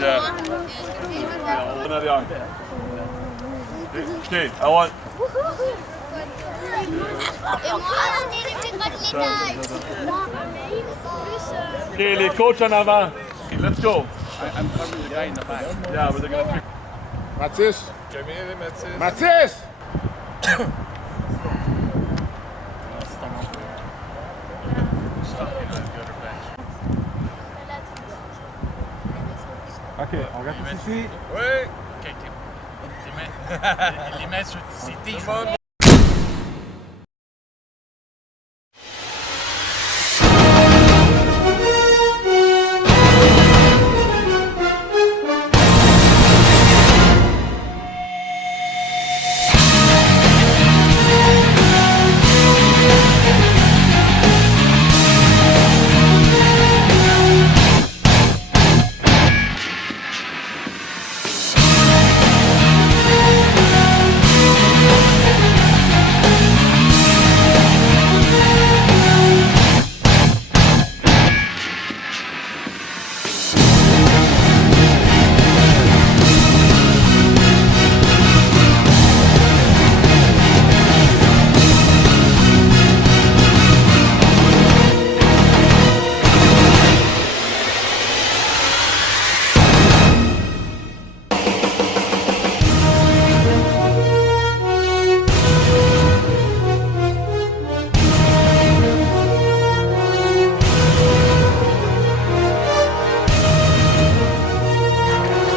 Yeah. En arrière. Okay, I want. Okay, les coachs en avant. Let's go. I'm covering the guy in the back. Yeah, but they're gonna pick. Mathis! Come here, Mathis. Mathis! Ok, on reste ici. Oui. Ok, les mains sur tes genoux.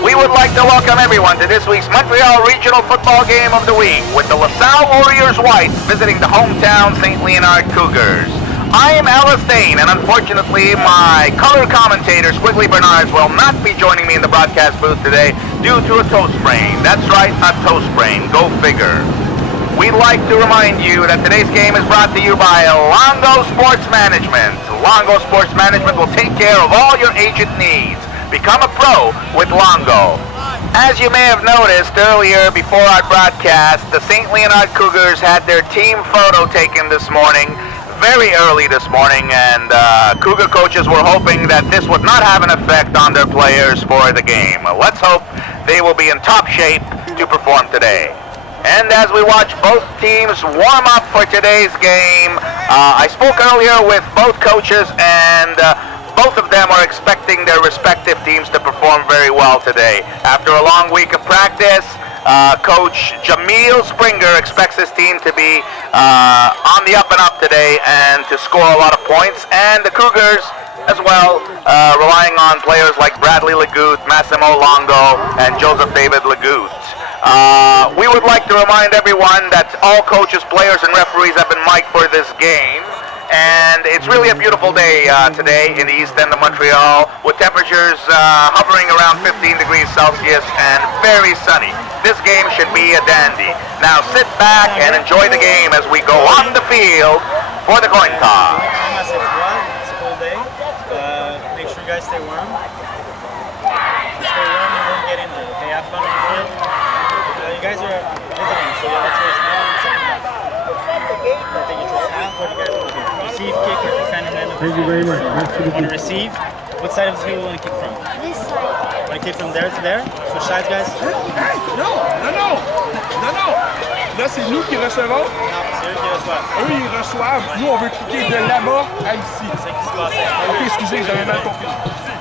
We would like to welcome everyone to this week's Montreal Regional Football Game of the Week with the LaSalle Warriors Whites visiting the hometown St. Leonard Cougars. I am Alice Dane, and unfortunately my color commentator Squiggly Bernards will not be joining me in the broadcast booth today due to a toe sprain. That's right, a toe sprain. Go figure. We'd like to remind you that today's game is brought to you by Longo Sports Management. Longo Sports Management will take care of all your agent needs. Become a pro with Longo. As you may have noticed earlier before our broadcast, the St. Leonard Cougars had their team photo taken this morning, very early this morning, and Cougar coaches were hoping that this would not have an effect on their players for the game. Let's hope they will be in top shape to perform today. And as we watch both teams warm up for today's game, I spoke earlier with both coaches, and both of them are expecting their respective teams to perform very well today. After a long week of practice, Coach Jameel Springer expects his team to be on the up and up today and to score a lot of points. And the Cougars as well, relying on players like Bradley Legout, Massimo Longo, and Joseph David Legout. We would like to remind everyone that all coaches, players, and referees have been mic'd for this game. And it's really a beautiful day today in the east end of Montreal, with temperatures hovering around 15 degrees Celsius and very sunny. This game should be a dandy. Now sit back and enjoy the game as we go on the field for the coin toss. It's a cold day. Make sure you guys stay warm. Stay warm, you won't get injured. Okay, have fun on the field. You guys are visiting, so you have a choice now and second half. I think you choose half. What do you guys want to do? Receive, kick, or defend, and then Thank you very much. want to receive. What side of the field do you want to kick from? This side. Want to kick from there to there? Switch sides, guys? Non! Là, c'est nous qui recevons. Non, c'est eux qui reçoivent. Eux, ils reçoivent. Nous, on veut cliquer de là-bas à ici. C'est ce qui se passe. Ok, excusez, j'avais mal compris.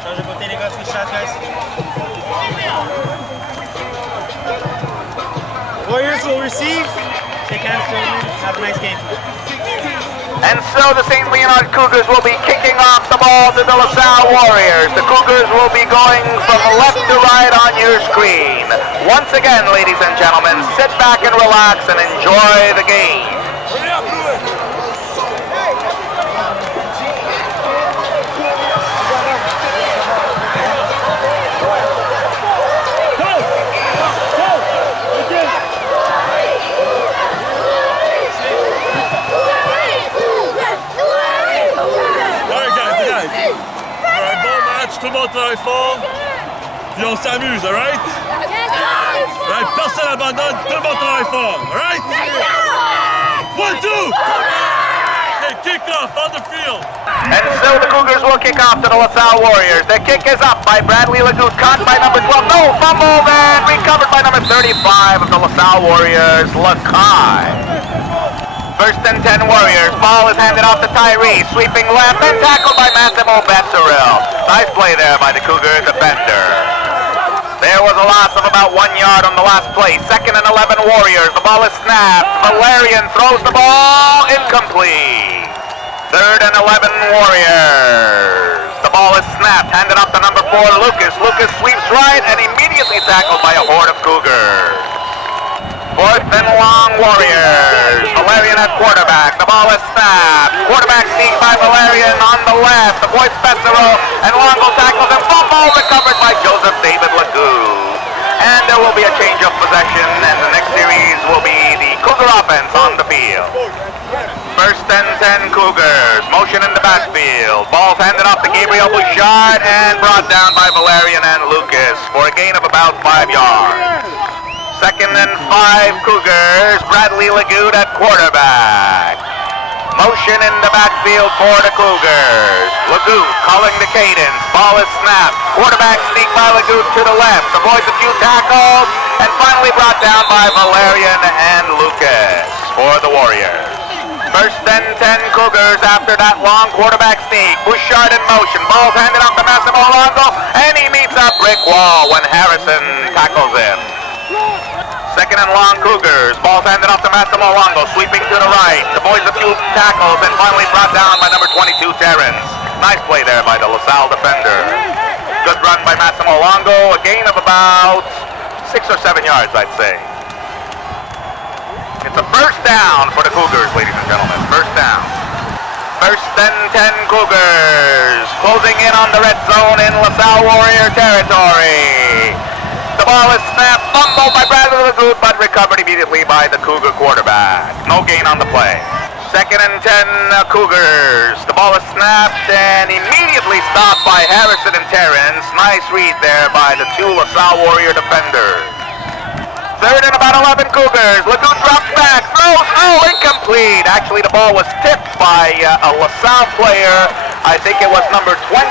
Change de côté, les gars. Switch sides, guys. Warriors will receive. Shake hands, gentlemen. Have a nice game. And so the St. Leonard Cougars will be kicking off the ball to the LaSalle Warriors. The Cougars will be going from left to right on your screen. Once again, ladies and gentlemen, sit back and relax and enjoy the game. Tout le monde travaille fort, puis on s'amuse, alright? Right, personne abandonne, tout le monde travaille fort, alright? 1, 2! Okay, kick off on the field. And so the Cougars will kick off to the LaSalle Warriors. The kick is up by Bradley Legout, caught by number 25 of the LaSalle Warriors, Lakai. First and 10 Warriors. Ball is handed off to Tyree. Sweeping left and tackled by Massimo Betzeril. Nice play there by the Cougar defender. There was a loss of about 1 yard on the last play. Second and 11 Warriors. The ball is snapped. Valerian throws the ball. Incomplete. Third and 11 Warriors. The ball is snapped. Handed off to number 4 Lucas. Lucas sweeps right and immediately tackled by a horde of Cougars. Fourth and long Warriors. Valerian at quarterback. The ball is snapped. Quarterback sneak by Valerian on the left. The boys Betzeril and Longo tackles him. Fumble recovered by Joseph David Lagoo. And there will be a change of possession, and the next series will be the Cougar offense on the field. First and 10 Cougars. Motion in the backfield. Ball's handed off to Gabriel Bouchard and brought down by Valerian and Lucas for a gain of about 5 yards. Second and 5 Cougars. Bradley Lagood at quarterback. Motion in the backfield for the Cougars. Lagood calling the cadence. Ball is snapped. Quarterback sneak by Lagood to the left. Avoids a few tackles and finally brought down by Valerian and Lucas for the Warriors. First and 10 Cougars after that long quarterback sneak. Bouchard in motion. Ball's handed off to Massimo Longo and he meets a brick wall when Harrison tackles him. Second and long Cougars. Ball's handed off to Massimo Longo. Sweeping to the right. The boys a few tackles and finally brought down by number 22 Terrence. Nice play there by the LaSalle defender. Good run by Massimo Longo. A gain of about 6 or 7 yards, I'd say. It's a first down for the Cougars, ladies and gentlemen. First down. First and 10 Cougars. Closing in on the red zone in LaSalle Warrior territory. The ball is snapped, fumbled by Bradley Lagood, but recovered immediately by the Cougar quarterback. No gain on the play. Second and 10 Cougars. The ball is snapped and immediately stopped by Harrison and Terrence. Nice read there by the 2 LaSalle Warrior defenders. Third and about 11 Cougars. Lagood drops back, throws, incomplete. Actually, the ball was tipped by a LaSalle player. I think it was number 22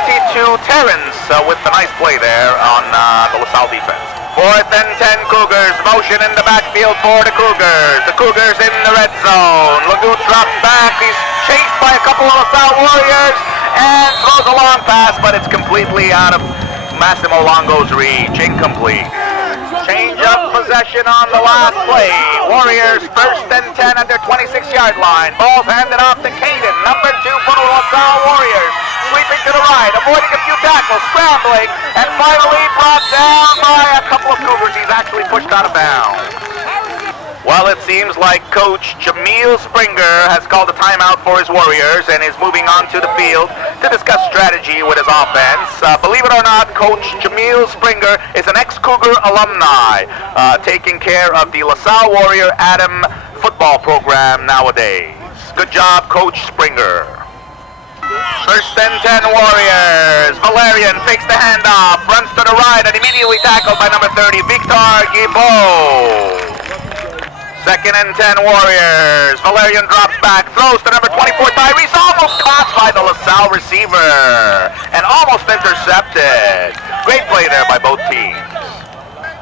Terrence with the nice play there on the LaSalle defense. Fourth and 10 Cougars. Motion in the backfield for the Cougars. The Cougars in the red zone. Lagood drops back. He's chased by a couple of LaSalle Warriors and throws a long pass, but it's completely out of Massimo Longo's reach. Incomplete. Change of possession on the last play. Warriors first and 10 at their 26-yard line. Ball's handed off to Caden, number 2 for the LaSalle Warriors. Sweeping to the right, avoiding a few tackles, scrambling, and finally brought down by a couple of Cougars. He's actually pushed out of bounds. Well, it seems like Coach Jameel Springer has called a timeout for his Warriors and is moving on to the field to discuss strategy with his offense. Believe it or not, Coach Jameel Springer is an ex-Cougar alumni taking care of the LaSalle Warrior Adam football program nowadays. Good job, Coach Springer. First and 10 Warriors. Valerian fakes the handoff, runs to the right and immediately tackled by number 30, Victor Guibault. Second and 10 Warriors. Valerian drops back, throws to number 24, Tyrese, almost caught by the LaSalle receiver and almost intercepted. Great play there by both teams.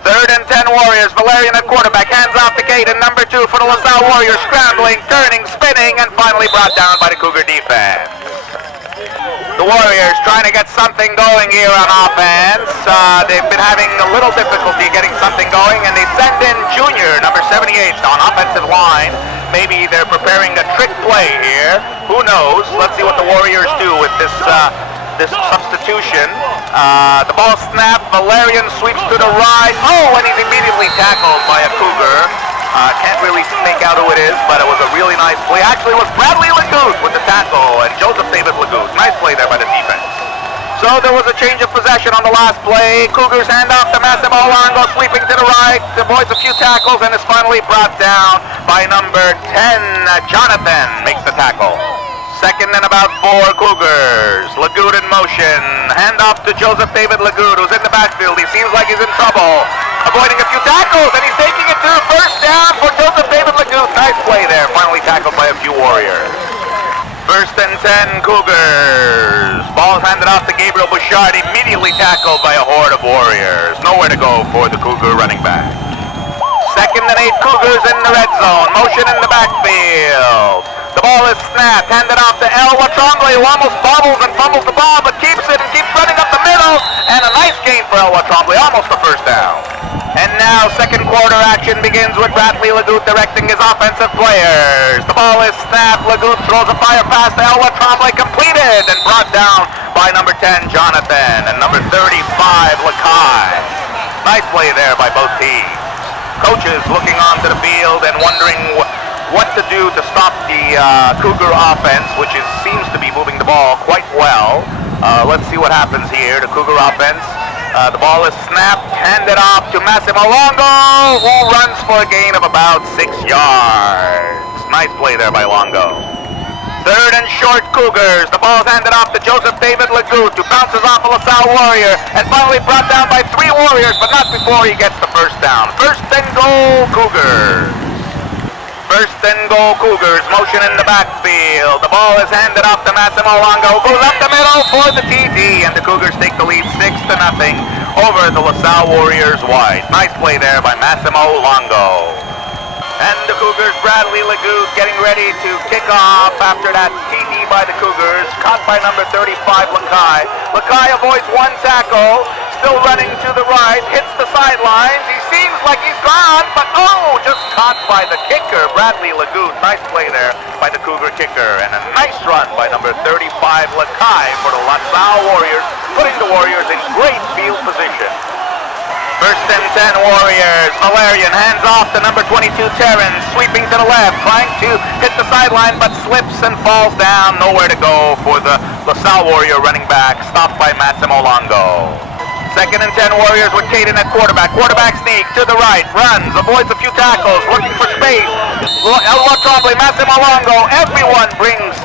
Third and 10 Warriors. Valerian at quarterback, hands off to Caden, number 2 for the LaSalle Warriors, scrambling, turning, spinning, and finally brought down by the Cougar defense. The Warriors trying to get something going here on offense. They've been having a little difficulty getting something going, and they send in Junior, number 78, on offensive line. Maybe they're preparing a trick play here. Who knows? Let's see what the Warriors do with this substitution. The ball snapped. Valerian sweeps to the right. And he's immediately tackled by a Cougar. Can't really make out who it is, but it was a really nice play. Actually, it was Bradley Lagood with the tackle and Joseph David Lagood. Nice play there by the defense. So there was a change of possession on the last play. Cougars hand off to Massimo Longo, sweeping to the right. The boys a few tackles and is finally brought down by number 10, Jonathan makes the tackle. Second and about 4 Cougars. Lagood in motion. Hand off to Joseph David Lagood, who's in the backfield. He seems like he's in trouble. Avoiding a few tackles, and he's taking it through. First down for Joseph David Lagood. Nice play there. Finally tackled by a few Warriors. First and 10 Cougars. Ball handed off to Gabriel Bouchard. Immediately tackled by a horde of Warriors. Nowhere to go for the Cougar running back. Second and 8 Cougars in the red zone. Motion in the backfield. The ball is snapped, handed off to Elwa Trombley, who almost bobbles and fumbles the ball, but keeps it and keeps running up the middle. And a nice gain for Elwa Trombley, almost a first down. And now second quarter action begins with Bradley Lagout directing his offensive players. The ball is snapped. Lagout throws a fire pass to Elwa Trombley, completed and brought down by number 10, Jonathan, and number 35, Lakai. Nice play there by both teams. Coaches looking onto the field and wondering what to do to stop the Cougar offense, which seems to be moving the ball quite well. Let's see what happens here. The Cougar offense. The ball is snapped, handed off to Massimo Longo, who runs for a gain of about 6 yards. Nice play there by Longo. Third and short Cougars. The ball is handed off to Joseph David Lagout, who bounces off a LaSalle Warrior and finally brought down by 3 Warriors, but not before he gets the first down. First and goal, Cougars. First and goal, Cougars. Motion in the backfield. The ball is handed off to Massimo Longo, who goes up the middle for the TD, and the Cougars take the lead 6-0 over the LaSalle Warriors wide. Nice play there by Massimo Longo. And the Cougars, Bradley Lagout, getting ready to kick off after that TD by the Cougars, caught by number 35, Lakai. Lakai avoids one tackle, still running to the right, hits the sidelines. He seems like he's gone, but just caught by the kicker, Bradley Lagout. Nice play there by the Cougar kicker, and a nice run by number 35, Lakai, for the LaSalle Warriors, putting the Warriors in great field position. First and 10 Warriors. Valerian hands off to number 22 Terrence, sweeping to the left, trying to hit the sideline, but slips and falls down. Nowhere to go for the LaSalle Warrior running back, stopped by Massimo Longo. Second and 10 Warriors with Caden at quarterback. Quarterback sneak to the right, runs, avoids a few tackles, looking for space. Elwa Trombley, Massimo Longo, everyone brings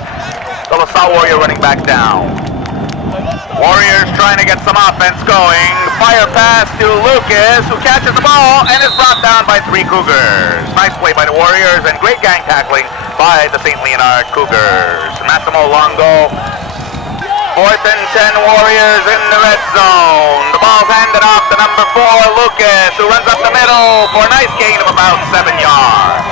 the LaSalle Warrior running back down. Warriors trying to get some offense going. Fire pass to Lucas, who catches the ball and is brought down by 3 Cougars. Nice play by the Warriors and great gang tackling by the St. Leonard Cougars. Massimo Longo. Fourth and 10 Warriors in the red zone. The ball's handed off to number 4 Lucas, who runs up the middle for a nice gain of about 7 yards.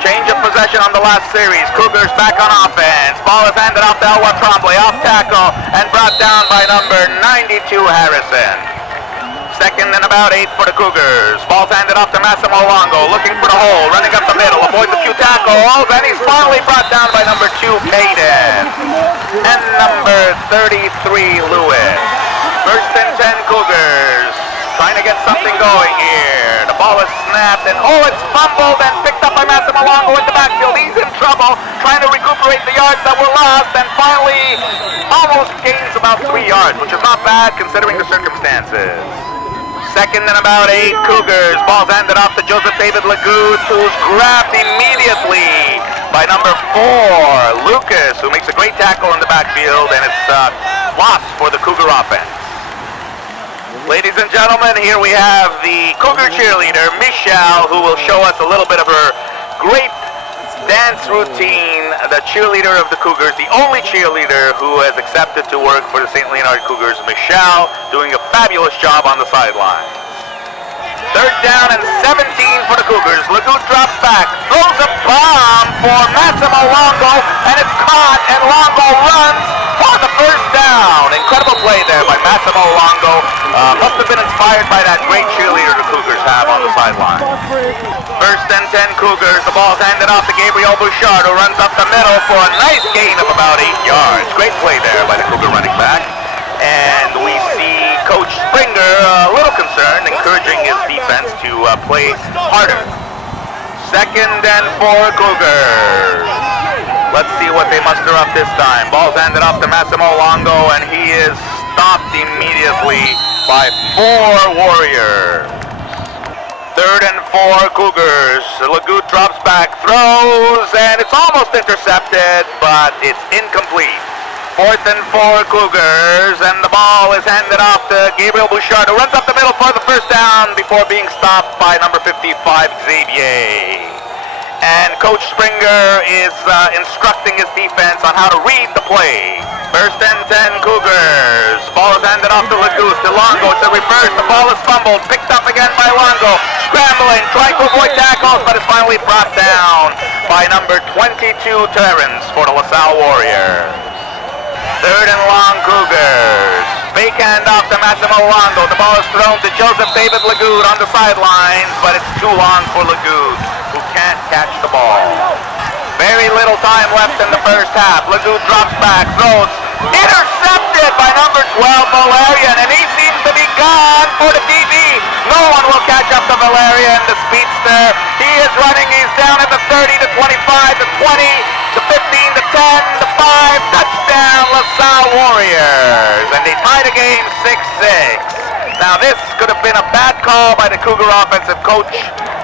Change of possession on the last series. Cougars back on offense. Ball is handed off to Elwa Trombley, off tackle, and brought down by number 92 Harrison. Second and about 8 for the Cougars. Ball's handed off to Massimo Longo, looking for the hole, running up the middle, avoids a few tackles, and he's finally brought down by number 2 Caden. And number 33 Lewis. First and 10 Cougars. Trying to get something going here. The ball is snapped and it's fumbled and picked up by Massimo Longo in the backfield. He's in trouble, trying to recuperate the yards that were lost, and finally almost gains about 3 yards, which is not bad considering the circumstances. Second and about 8 Cougars. Ball's handed off to Joseph David Lagout, who's grabbed immediately by number 4 Lucas, who makes a great tackle in the backfield, and it's lost for the Cougar offense. Ladies and gentlemen, here we have the Cougar cheerleader, Michelle, who will show us a little bit of her great dance routine, the cheerleader of the Cougars, the only cheerleader who has accepted to work for the St. Leonard Cougars. Michelle doing a fabulous job on the sideline. Third down and 17 for the Cougars. Lagout drops back, throws a bomb for Massimo Longo, and it's caught, and Longo runs for the first down. Incredible play there by Massimo Longo. Must have been inspired by that great cheerleader the Cougars have on the sideline. First and 10 Cougars. The ball's handed off to Gabriel Bouchard, who runs up the middle for a nice gain of about 8 yards. Great play there by the Cougar running back. And we see Coach Springer a little concerned, encouraging his defense to play harder. Second and 4 Cougars. Let's see what they muster up this time. Ball's handed off to Massimo Longo, and he is stopped immediately by 4 Warriors. Third and 4 Cougars. Lagout drops back, throws, and it's almost intercepted, but it's incomplete. Fourth and 4 Cougars, and the ball is handed off to Gabriel Bouchard, who runs up the middle for the first down before being stopped by number 55, Xavier. And Coach Springer is instructing his defense on how to read the play. First and 10 Cougars. Ball is handed off to Lagout, to Longo. It's a reverse. The ball is fumbled. Picked up again by Longo. scrambling, trying to avoid tackles, but is finally brought down by number 22, Terrence, for the LaSalle Warriors. Third and long, Cougars. Fake handoff to Massimo Longo. The ball is thrown to Joseph David Lagoud on the sidelines, but it's too long for Lagoud, who can't catch the ball. Very little time left in the first half. Lagoud drops back, throws, intercepted by number 12, Valerian, and he seems to be gone for the DB. No one will catch up to Valerian, the speedster. He is running, he's down at the 30 to 25 to 20 to 15 to 10 to 5. Touchdown, LaSalle Warriors. And they tie the game 6-6. Now this could have been a bad call by the Cougar offensive coach,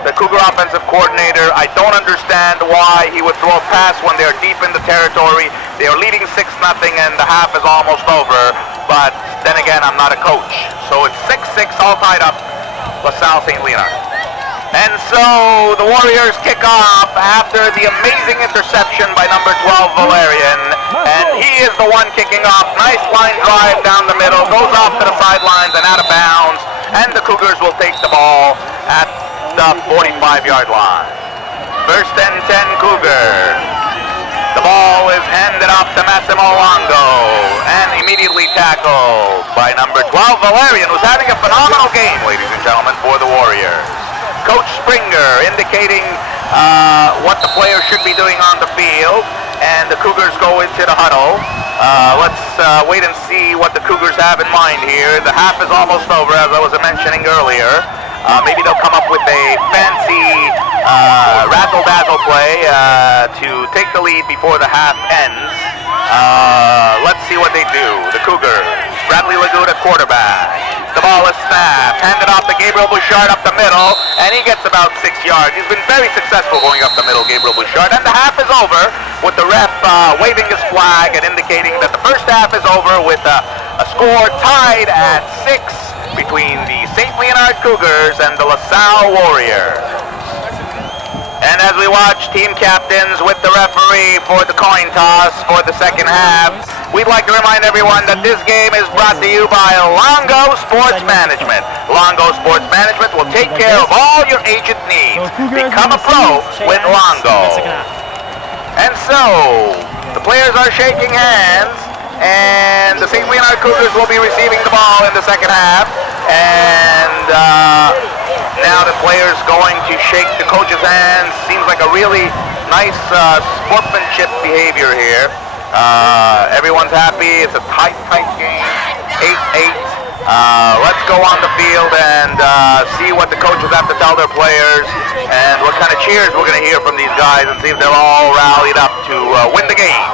the Cougar offensive coordinator. I don't understand why he would throw a pass when they're deep in the territory. They are leading 6-0 and the half is almost over. But then again, I'm not a coach. So it's 6-6 all tied up, LaSalle St. Leonard. And so the Warriors kick off after the amazing interception by number 12, Valerian. And he is the one kicking off. Nice line drive down the middle, goes off to the sidelines and out of bounds. And the Cougars will take the ball at the 45-yard line. First and 10 Cougars. The ball is handed off to Massimo Longo and immediately tackled by number 12, Valerian, who's having a phenomenal game, ladies and gentlemen, for the Warriors. Coach Springer indicating what the players should be doing on the field, and the Cougars go into the huddle. Let's wait and see what the Cougars have in mind here. The half is almost over, as I was mentioning earlier. Maybe they'll come up with a fancy razzle-dazzle play to take the lead before the half ends. Let's see what they do. The Cougars, Bradley Lagoud at quarterback. The ball is snapped, handed off to Gabriel Bouchard up the middle, and he gets about 6 yards. He's been very successful going up the middle, Gabriel Bouchard, and the half is over with the ref waving his flag and indicating that the first half is over with a score tied at 6 between the St. Leonard Cougars and the LaSalle Warriors. And as we watch team captains with the referee for the coin toss for the second half, we'd like to remind everyone that this game is brought to you by Longo Sports Management. Longo Sports Management will take care of all your agent needs. Become a pro with Longo. And so, the players are shaking hands, and the St. Leonard Cougars will be receiving the ball in the second half. And now the players going to shake the coach's hands. Seems like a really nice sportsmanship behavior here. Everyone's happy. It's a tight game. 8-8. Let's go on the field and see what the coaches have to tell their players and what kind of cheers we're going to hear from these guys and see if they're all rallied up to win the game.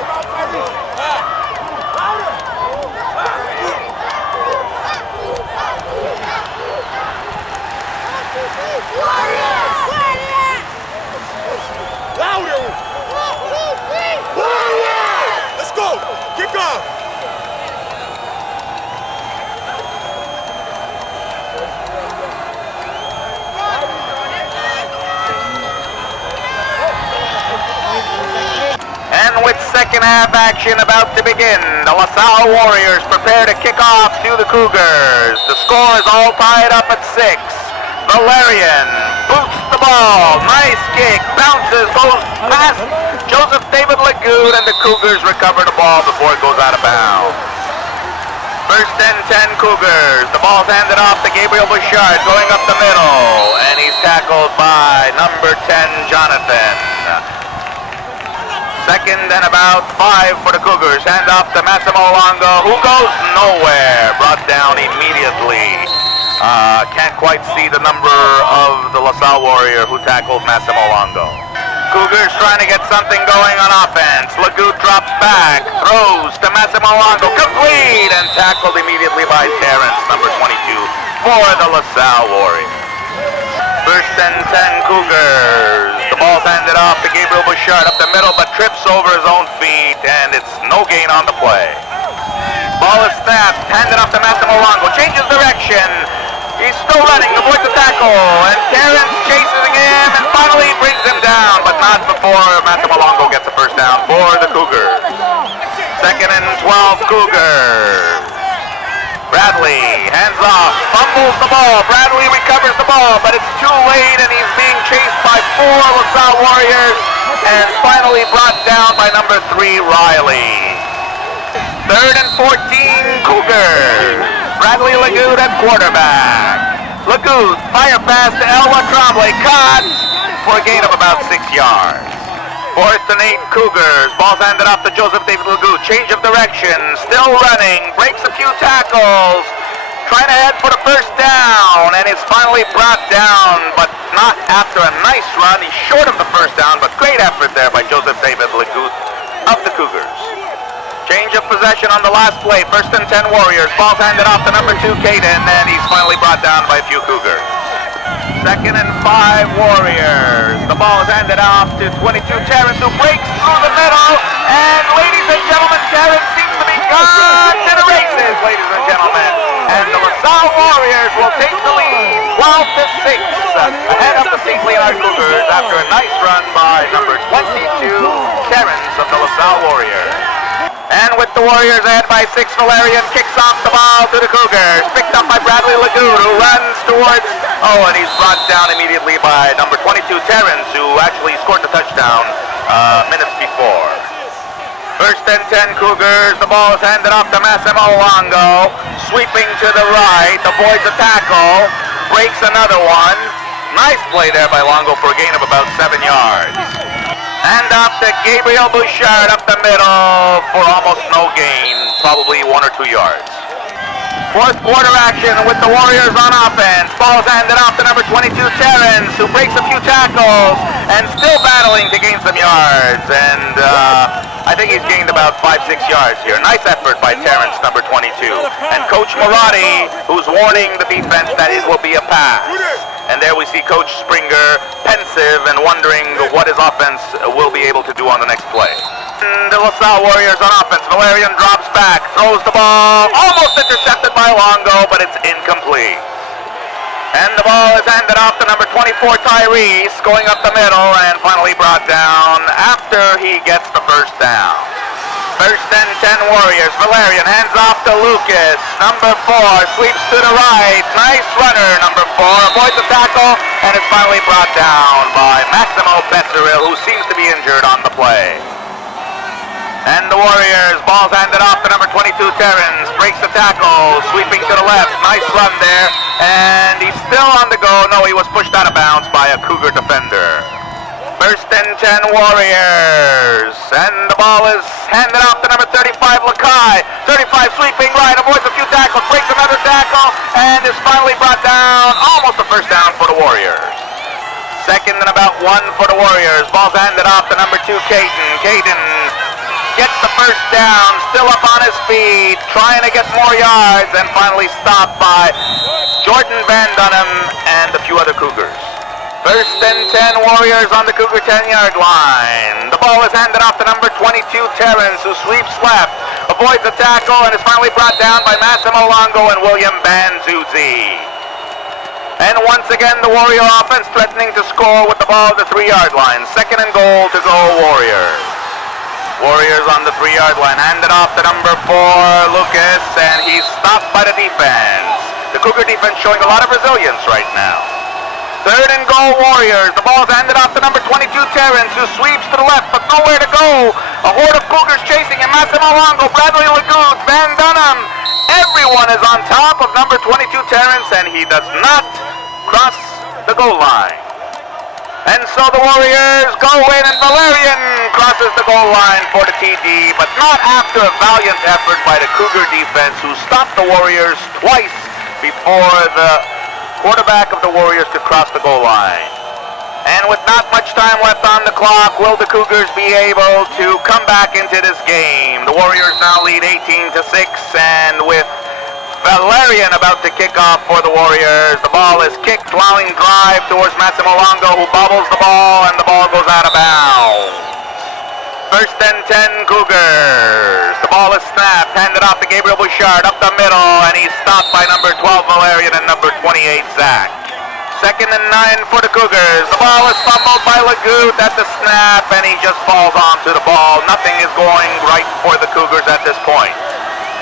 Let's go! Kick off! And with second half action about to begin, the LaSalle Warriors prepare to kick off to the Cougars. The score is all tied up at 6. Valerian boots the ball. Nice kick. Bounces, goes past Joseph David Lagoud, and the Cougars recover the ball before it goes out of bounds. First and 10 Cougars. The ball's handed off to Gabriel Bouchard going up the middle, and he's tackled by number 10, Jonathan. Second and about 5 for the Cougars. Hand off to Massimo Longo, who goes nowhere. Brought down immediately. Can't quite see the number of the LaSalle Warrior who tackled Massimo Longo. Cougars trying to get something going on offense. Lagoud drops back, throws to Massimo Longo, complete, and tackled immediately by Terrence, number 22, for the LaSalle Warriors. First and 10 Cougars. The ball's handed off to Gabriel Bouchard up the middle, but trips over his own feet, and it's no gain on the play. Ball is snapped, handed off to Massimo Longo, changes direction. He's still running, avoids the tackle, and Terrence chases him and finally brings him down, but not before Massimo Longo gets a first down for the Cougars. Second and 12 Cougars. Bradley hands off, fumbles the ball. Bradley recovers the ball, but it's too late, and he's being chased by 4 LaSalle Warriors, and finally brought down by number 3, Riley. 3rd and 14, Cougars. Bradley Lagoud at quarterback. Lagoud, fire pass to Elwha Tremblay, caught for a gain of about 6 yards. 4th and 8, Cougars. Ball's handed off to Joseph David Lagoud. Change of direction, still running, breaks a few tackles, trying to head for the first down, and is finally brought down, but not after a nice run. He's short of the first down, but great effort there by Joseph David Lagoud of the Cougars. Change of possession on the last play. 1st and 10 Warriors. Ball's handed off to number 2, Caden, and he's finally brought down by a few Cougars. 2nd and 5 Warriors. The ball is handed off to 22 Terrence, who breaks through the middle, and ladies and gentlemen, Terrence seems to be gone to the races, ladies and gentlemen. And the LaSalle Warriors will take the lead 12-6 ahead of the St. Leonard Cougars after a nice run by number 22 Terrence of the LaSalle Warriors. And with the Warriors ahead by 6, Valerian kicks off the ball to the Cougars. Picked up by Bradley Lagoud, who runs towards... Oh, and he's brought down immediately by number 22, Terrence, who actually scored the touchdown minutes before. 1st and 10 Cougars. The ball is handed off to Massimo Longo. Sweeping to the right, avoids a tackle, breaks another one. Nice play there by Longo for a gain of about 7 yards. And up to Gabriel Bouchard up the middle for almost no gain, probably 1 or 2 yards. 4th quarter action with the Warriors on offense. Ball's handed off to number 22, Terrence, who breaks a few tackles and still battling to gain some yards. And I think he's gained about 5-6 yards here. Nice effort by Terrence, number 22. And Coach Marotti, who's warning the defense that it will be a pass. And there we see Coach Springer pensive and wondering what his offense will be able to do on the next play. And the LaSalle Warriors on offense. Valerian drops back, throws the ball, almost intercepted by Longo, but it's incomplete. And the ball is handed off to number 24, Tyrese, going up the middle and finally brought down after he gets the first down. 1st and 10 Warriors. Valerian hands off to Lucas. Number 4 sweeps to the right. Nice runner, number 4. Avoids the tackle and is finally brought down by Maximo Becerril, who seems to be injured on the play. And the Warriors, ball's handed off to number 22, Terrence. Breaks the tackle, sweeping to the left. Nice run there. And he's still on the go. No, he was pushed out of bounds by a Cougar defender. 1st and 10 Warriors. And the ball is handed off to number 35, Lakai. 35 sweeping right, avoids a few tackles, breaks another tackle, and is finally brought down. Almost a first down for the Warriors. 2nd and about 1 for the Warriors. Ball's handed off to number 2, Caden. Caden gets the first down, still up on his feet, trying to get more yards, and finally stopped by Jordan Van Dunham and a few other Cougars. 1st and 10 Warriors on the Cougar 10-yard line. The ball is handed off to number 22, Terrence, who sweeps left, avoids the tackle, and is finally brought down by Massimo Longo and William Banzuzzi. And once again, the Warrior offense threatening to score with the ball at the 3-yard line. 2nd and goal to go, Warriors. Warriors on the 3-yard line, handed off to number 4, Lucas, and he's stopped by the defense. The Cougar defense showing a lot of resilience right now. 3rd and goal, Warriors. The ball's handed off to number 22, Terrence, who sweeps to the left, but nowhere to go. A horde of Cougars chasing him. Massimo Longo, Bradley Lagoud, Van Dunham. Everyone is on top of number 22, Terrence, and he does not cross the goal line. And so the Warriors go in, and Valerian crosses the goal line for the TD, but not after a valiant effort by the Cougar defense, who stopped the Warriors twice before the quarterback of the Warriors could cross the goal line. And with not much time left on the clock, will the Cougars be able to come back into this game? The Warriors now lead 18-6, and with Valerian about to kick off for the Warriors, the ball is kicked, allowing drive towards Massimo Longo, who bobbles the ball, and the ball goes out of bounds. 1st and 10 Cougars. The ball is snapped, handed off to Gabriel Bouchard up the middle, and he's stopped by number 12 Valerian and number 28 Zach. 2nd and 9 for the Cougars. The ball is fumbled by Lagoud at the snap, and he just falls onto the ball. Nothing is going right for the Cougars at this point.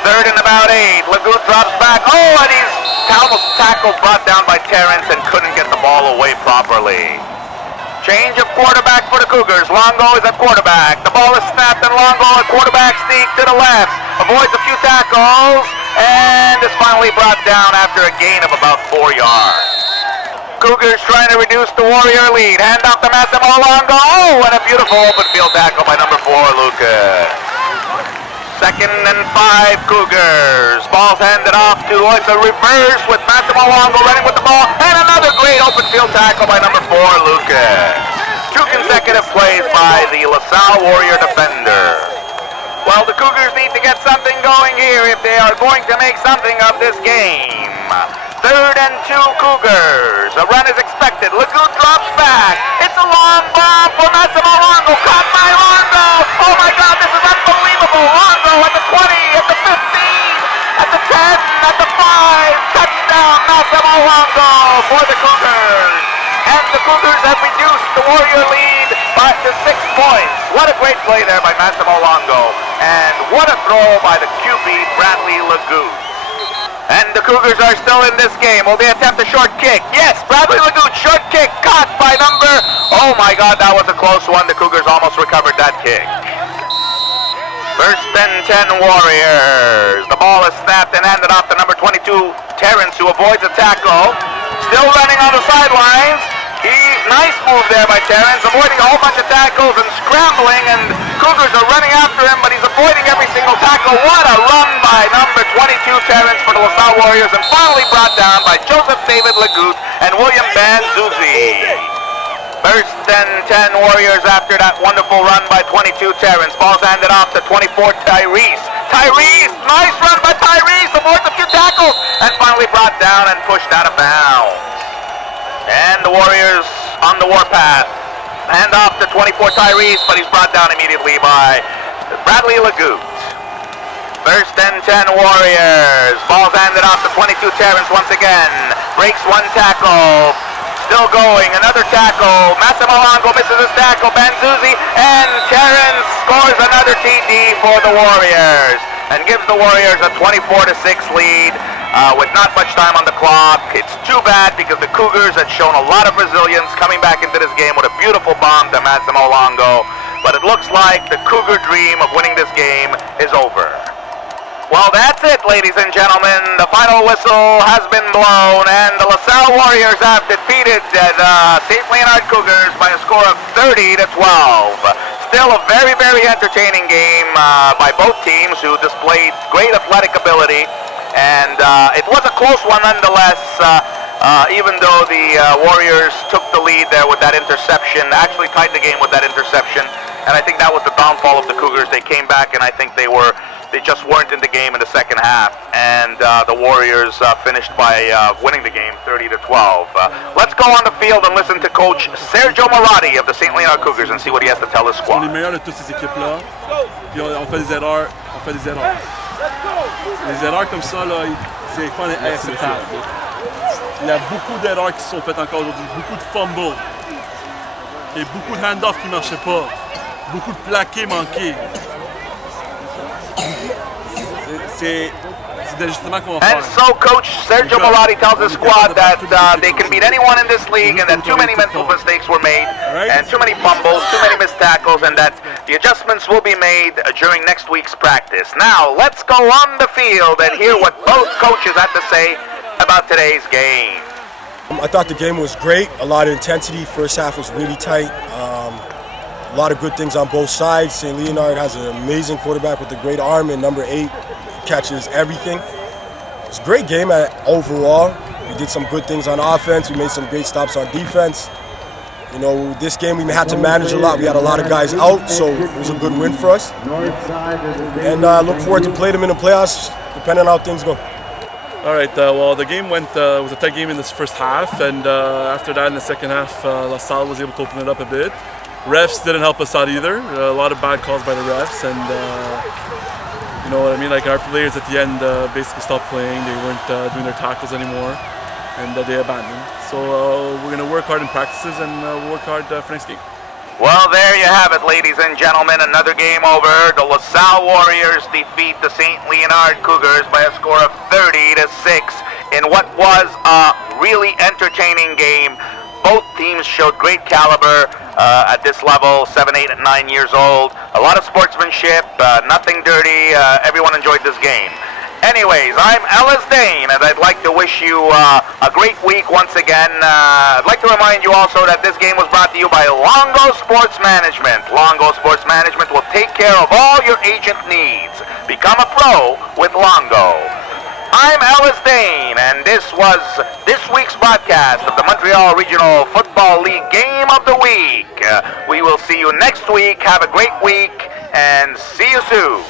Third and about 8. Lagout drops back. Oh, and he's almost tackled, brought down by Terrence, and couldn't get the ball away properly. Change of quarterback for the Cougars. Longo is at quarterback. The ball is snapped, and Longo at quarterback sneak to the left. Avoids a few tackles, and is finally brought down after a gain of about 4 yards. Cougars trying to reduce the Warrior lead. Hand off to Massimo Longo. Oh, and a beautiful open field tackle by number 4, Lucas. Second and 5, Cougars. Ball's handed off to it's a reverse with Massimo Longo running with the ball, and another great open field tackle by number 4, Lucas. 2 consecutive plays by the LaSalle Warrior defender. Well, the Cougars need to get something going here if they are going to make something of this game. Third and 2, Cougars. A run is expected. Lagout drops back. It's a long bomb for Massimo Longo. Caught by Longo. Oh my God, this is unbelievable. Longo at the 20, at the 15, at the 10, at the 5. Touchdown, Massimo Longo for the Cougars. And the Cougars have reduced the Warrior lead to 6 points. What a great play there by Massimo Longo. And what a throw by the QB, Bradley Lagout. And the Cougars are still in this game. Will they attempt a short kick? Yes, Bradley Lagout, short kick, caught by number... Oh my God, that was a close one. The Cougars almost recovered that kick. First and 10, Warriors. The ball is snapped and handed off to number 22, Terrence, who avoids a tackle. Still running on the sidelines. Nice move there by Terrence, avoiding a whole bunch of tackles and scrambling, and Cougars are running after him, but he's avoiding every single tackle. What a run by number 22, Terrence, for the LaSalle Warriors, and finally brought down by Joseph David Lagout and William Banzuzzi. First and 10, Warriors after that wonderful run by 22, Terrence. Ball's handed off to 24, Tyrese. Tyrese, nice run by Tyrese, avoids a few tackles, and finally brought down and pushed out of bounds. And the Warriors on the warpath. Hand off to 24, Tyrese, but he's brought down immediately by Bradley Lagout. First and 10, Warriors. Ball's handed off to 22, Terrence once again. Breaks one tackle. Still going, another tackle. Massimo Longo misses his tackle. Banzuzzi, and Terrence scores another TD for the Warriors and gives the Warriors a 24-6 lead. With not much time on the clock. It's too bad because the Cougars had shown a lot of resilience coming back into this game with a beautiful bomb to Massimo Longo. But it looks like the Cougar dream of winning this game is over. Well, that's it, ladies and gentlemen. The final whistle has been blown, and the LaSalle Warriors have defeated the St. Leonard Cougars by a score of 30-12. Still a very, very entertaining game by both teams, who displayed great athletic ability. And it was a close one nonetheless, even though the Warriors took the lead there with that interception, actually tied the game with that interception. And I think that was the downfall of the Cougars. They came back, and I think they just weren't in the game in the second half. And the Warriors finished by winning the game 30-12. Let's go on the field and listen to Coach Sergio Marotti of the St. Leonard Cougars and see what he has to tell his squad. On est les meilleurs de toutes ces équipes-là, puis on fait des erreurs, Les erreurs comme ça, là, c'est pas acceptable. Il y a beaucoup d'erreurs qui sont faites encore aujourd'hui, beaucoup de fumbles, et beaucoup de hand-off qui ne marchaient pas, beaucoup de plaqués manqués. C'est d'ajustement qu'on va faire. And so Coach Sergio Marotti tells his squad that they can beat anyone in this league, and that too many mental mistakes were made, and too many fumbles, too many missed tackles, and that the adjustments will be made during next week's practice. Now, let's go on the field and hear what both coaches had to say about today's game. I thought the game was great, a lot of intensity. First half was really tight. A lot of good things on both sides. St. Leonard has an amazing quarterback with a great arm, and number 8 catches everything. It's a great game overall. We did some good things on offense. We made some great stops on defense. You know, this game we had to manage a lot. We had a lot of guys out, so it was a good win for us. And I look forward to play them in the playoffs, depending on how things go. All right, well, the game was a tight game in this first half, and after that, in the second half, LaSalle was able to open it up a bit. Refs didn't help us out either. A lot of bad calls by the refs, and you know what I mean? Like, our players at the end basically stopped playing. They weren't doing their tackles anymore, and they abandoned. So we're going to work hard in practices, and we'll work hard for next game. Well, there you have it, ladies and gentlemen. Another game over. The LaSalle Warriors defeat the St. Leonard Cougars by a score of 30-6 in what was a really entertaining game. Both teams showed great caliber at this level, 7, 8, and 9 years old. A lot of sportsmanship, nothing dirty. Everyone enjoyed this game. Anyways, I'm Ellis Dane, and I'd like to wish you a great week once again. I'd like to remind you also that this game was brought to you by Longo Sports Management. Longo Sports Management will take care of all your agent needs. Become a pro with Longo. I'm Ellis Dane, and this was this week's broadcast of the Montreal Regional Football League Game of the Week. We will see you next week. Have a great week, and see you soon.